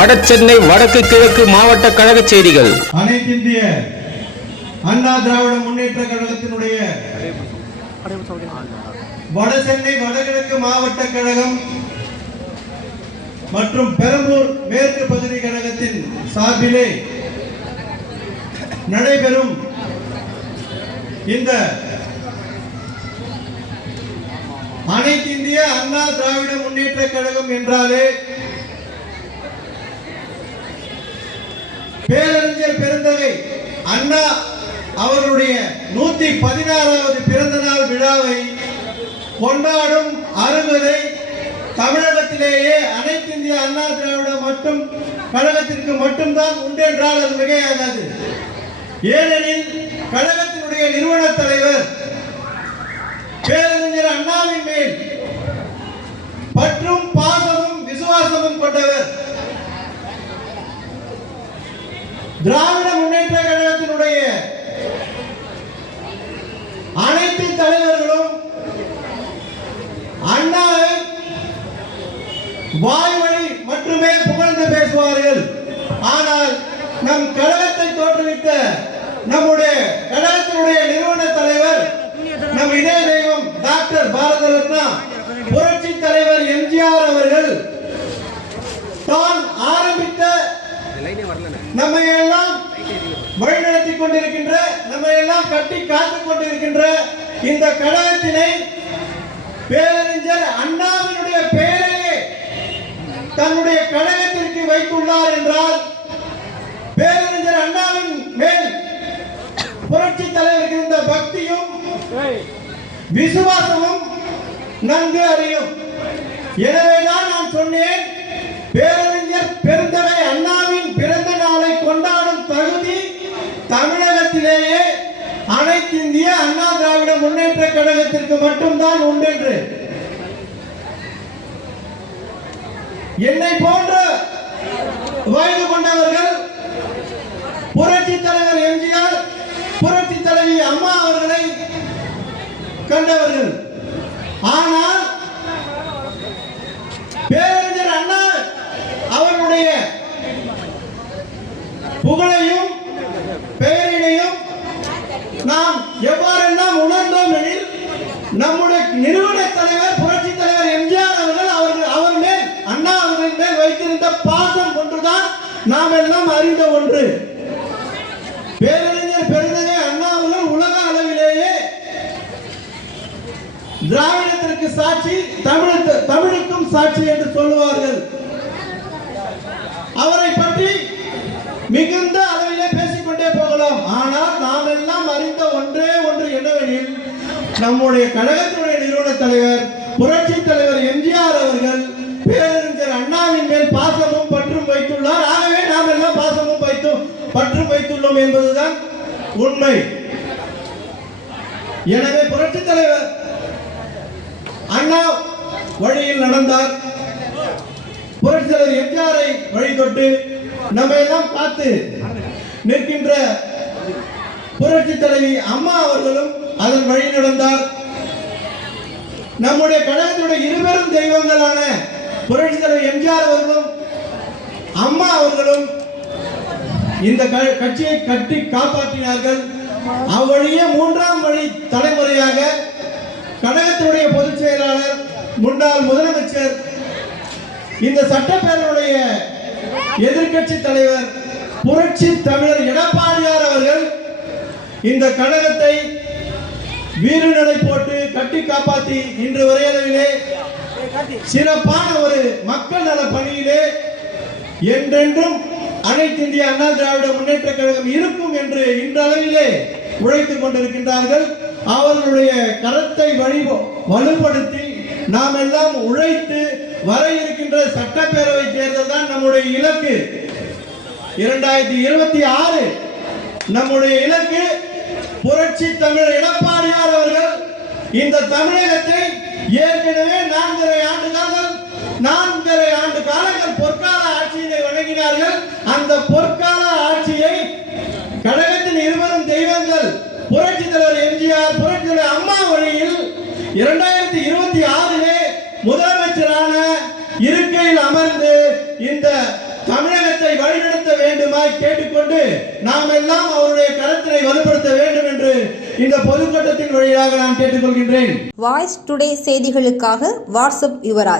வடசென்னை வடக்கு கிழக்கு மாவட்ட கழக செய்திகள். அனைத்திந்திய அண்ணா திராவிட முன்னேற்ற கழகத்தினுடைய வடசென்னை வடகிழக்கு மாவட்ட கழகம் மற்றும் பெரம்பூர் மேற்கு பகுதி கழகத்தின் சார்பிலே நடைபெறும் இந்த அனைத்திந்திய அண்ணா திராவிட முன்னேற்ற கழகம் என்றாலே பேரறிஞர் பெருந்தகை அண்ணா அவருடைய நூத்தி பதினாறாவது பிறந்த நாள் விழாவை கொண்டாடும் அருகதை தமிழகத்திலேயே அனைத்து இந்திய அண்ணா திராவிட மட்டும் கழகத்திற்கு மட்டும்தான் உண்டு என்றால் அது மிகையாகாது. ஏனெனில் கழகத்தினுடைய நிறுவன தலைவர் பேரறிஞர் அண்ணாவின் மேல் பற்றும் பாசமும் விசுவாசமும் கொண்டவர். திராவிட முன்னேற்ற கழகத்தினுடைய அனைத்து தலைவர்களும் அண்ணாவை வாய்மொழி மட்டுமே புகழ்ந்து பேசுவார்கள். ஆனால் நம் கழகத்தை தோற்றுவித்த நம்முடைய கழகத்தினுடைய நிறுவன தலைவர் நம் இதய தெய்வம் டாக்டர் பாரத ரத்னா புரட்சி தலைவர் எம்ஜிஆர் அவர்கள் தான் ஆரம்பித்த நம்மை எல்லாம் வழிநடத்தி கொண்டிருக்கின்ற நம்மை எல்லாம் கட்டி காத்து கொண்டிருக்கின்ற இந்த கழகத்தினை பேரறிஞர் அண்ணாவினுடைய பெயரையே தன்னுடைய கழகத்திற்கு வைத்துள்ளார் என்றால் பேரறிஞர் அண்ணாவின் மேல் புரட்சி தலைவருக்கு இருந்த பக்தியும் விசுவாசமும் நன்கு அறியும். எனவேதான் நான் சொன்னேன் பேரறிஞர் பெருந்தகை தமிழகத்திலேயே அனைத்து இந்திய அண்ணா திராவிட முன்னேற்ற கழகத்திற்கு மட்டும்தான் உண்டென்று என்னை போன்ற வயது கொண்டவர்கள் புரட்சி தலைவர் எம்ஜிஆர் புரட்சி தலைவி அம்மா அவர்களை கண்டவர்கள். ஆனால் பேரறிஞர் அண்ணா அவருடைய புகழையும் பெயரினையும் நாம் எவ்வாறெல்லாம் உணர்ந்தோம் எனில் நம்முடைய நிறுவன தலைவர் புரட்சி தலைவர் எம்ஜிஆர் அவர்கள் அவர்கள் அவர் மேல் அண்ணா அவர்கள் மேல் வைத்திருந்த பாசம் ஒன்றுதான் நாம் எல்லாம் அறிந்த ஒன்று. பேரறிஞர் பெருந்தகை அண்ணா அவர்கள் உலக அளவிலேயே திராவிடத்திற்கு சாட்சி தமிழ் தமிழுக்கும் சாட்சி என்று சொல்லுவார்கள். அவரை பற்றி மிகுந்த அளவிலே பேசிக்கொண்டே போகலாம். ஆனால் நாம் எல்லாம் அறிந்த ஒன்றே ஒன்று என்னவெனில் நம்முடைய கழகத்தில் தலைவர் புரட்சி தலைவர் எம்ஜிஆர் அவர்கள் பேரறிஞர் அண்ணாவின் மேல் பாசமும் பற்றும் வைத்துள்ளார். ஆகவே நாம் எல்லாம் பாசமும் வைத்தும் பற்றும் வைத்துள்ளோம் என்பதுதான் உண்மை. எனவே புரட்சி தலைவர் அண்ணா வழியில் நடந்தார். புரட்சி தலைவர் எம்ஜிஆரை வழி தொட்டு நம்ம எல்லாம் பார்த்து நிற்கின்ற புரட்சி தலைவி அம்மா அவர்களும் அதன் வழி நடந்தார். நம்முடைய கழகத்துடைய இருவரும் தெய்வங்களான புரட்சி தலைவர் எம்ஜிஆர் அவர்களும் அம்மா அவர்களும் இந்த க- கட்சியை கட்டி காப்பாற்றினார்கள். அவ்வழியே மூன்றாம் வழி தலைமுறையாக கழகத்தினுடைய பொதுச் செயலாளர் முன்னாள் முதலமைச்சர் இந்த சட்டப்பேரவையுடைய எதிர்க்கட்சி தலைவர் புரட்சி தமிழர் எடப்பாடியார் அவர்கள் இந்த கழகத்தை வீரநடை போட்டு கட்டி காப்பாற்றி இன்று வரையளவிலே சிறப்பான ஒரு மக்கள் நல பணியிலே என்றென்றும் அனைத்து இந்திய அண்ணா திராவிட முன்னேற்ற கழகம் இருக்கும் என்று இன்றளவிலே உழைத்துக் கொண்டிருக்கின்றார்கள். அவர்களுடைய கரத்தை வழி வலுப்படுத்தி நாம் எல்லாம் உழைத்து வர இருக்கின்ற சட்டப்பேரவை தேர்தல் தான் நம்முடைய இலக்கு. இரண்டாயிரத்தி இருபத்தி ஆறு நம்முடைய இலக்கு புரட்சி தமிழர் எடப்பாடியார் அவர்கள் இந்த தமிழகத்தை ஏற்கனவே நான்கரை ஆண்டு காலம் நான்கரை ஆண்டு காலங்கள் பொற்கால ஆட்சியினை வழங்கினார்கள். அந்த பொற்கால ஆட்சியை கழகத்தின் இருவரும் தெய்வங்கள் புரட்சி தலைவர் எம்ஜிஆர் புரட்சி தலைவர் அம்மா வழியில் இரண்டாயிரத்தி இருபத்தி ஆறிலே முதலமைச்சரான இருக்கையில் அமர்ந்து இந்த தமிழகத்தை வழிநடத்த வேண்டுமாய் கேட்டுக்கொண்டு நாம் எல்லாம் அவருடைய கரத்தினை வலுப்படுத்த வேண்டும் இந்த பொதுக்கூட்டத்தின் வழியாக நான் கேட்டுக்கொள்கின்றேன். வாய்ஸ் டுடே செய்திகளுக்காக வாட்ஸ்அப் யுவராஜ்.